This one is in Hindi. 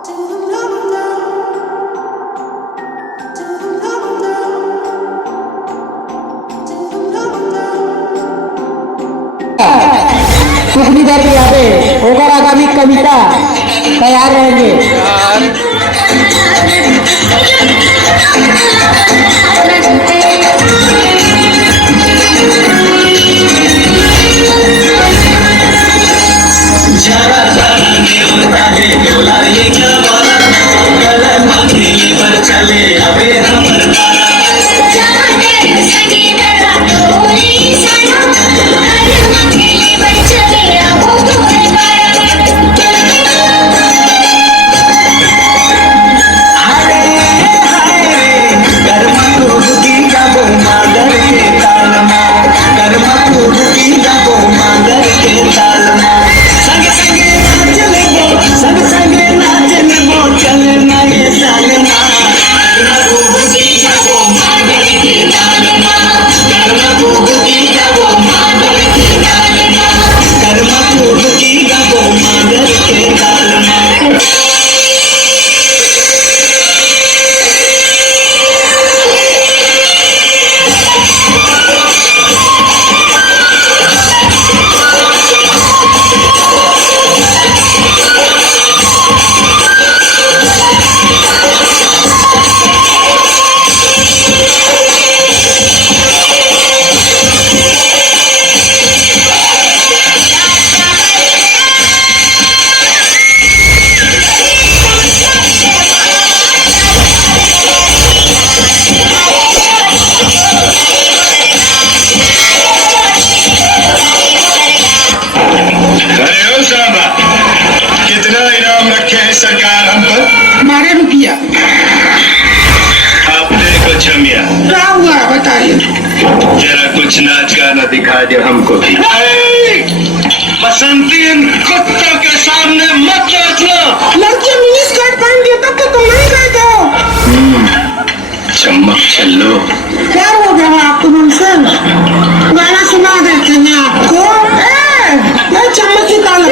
कुछ देर यादे होकर आगामी कविता तैयार रहेंगे। चले अबे कितना इनाम रखे हैं सरकार हम पर? 12 रुपया। आपने कुछ मिया क्या हुआ बताइए। जरा कुछ नाच गाना दिखा दे हमको भी। बसंती इन कुत्तों के सामने मत नाचना। लड़की मिनी स्कर्ट पहन के तब तो तुम नहीं गए हो। चमक चलो। क्या हो गया आपको हमसे? गाना सुना देते हैं आपको। मैं चम्मच की ताल